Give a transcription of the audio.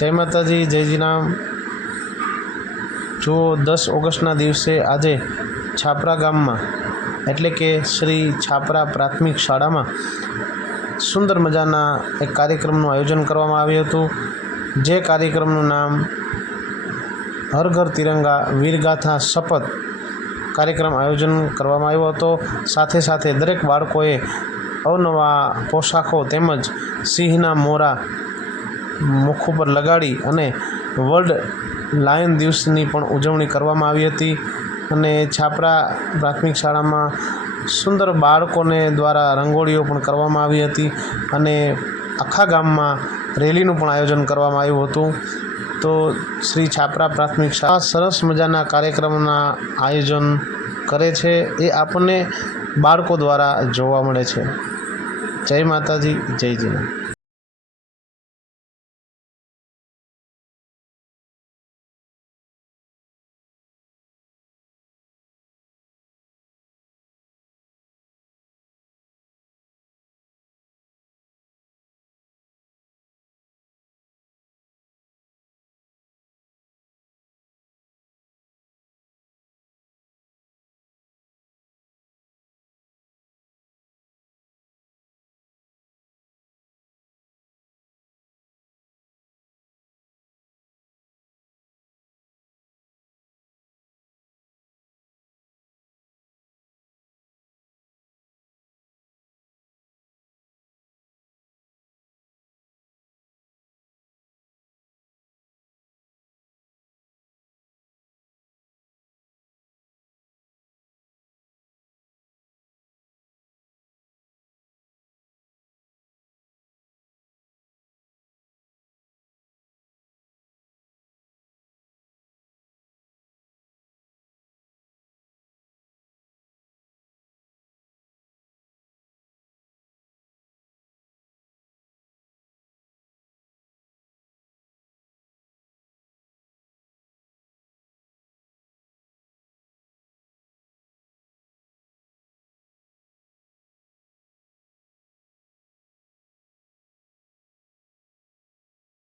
જય માતાજી, જય જીનામ જો દસ ઓગસ્ટના દિવસે આજે છાપરા ગામમાં, એટલે કે શ્રી છાપરા પ્રાથમિક શાળામાં, સુંદર મજાના એક કાર્યક્રમનું આયોજન કરવામાં આવ્યું હતું. જે કાર્યક્રમનું નામ હર ઘર તિરંગા વીરગાથા શપથ કાર્યક્રમ આયોજન કરવામાં આવ્યો હતો. સાથે સાથે દરેક બાળકોએ અવનવા પોશાકો તેમજ સિંહના મોરા મુખ ઉપર લગાડી અને વર્લ્ડ લાયન દિવસની પણ ઉજવણી કરવામાં આવી હતી. અને છાપરા પ્રાથમિક શાળામાં સુંદર બાળકોને દ્વારા રંગોળીઓ પણ કરવામાં આવી હતી અને આખા ગામમાં રેલીનું પણ આયોજન કરવામાં આવ્યું હતું. તો શ્રી છાપરા પ્રાથમિક શાળા સરસ મજાના કાર્યક્રમના આયોજન કરે છે. એ આપણને બાળકો દ્વારા જોવા મળે છે. જય માતાજી, જય જીના.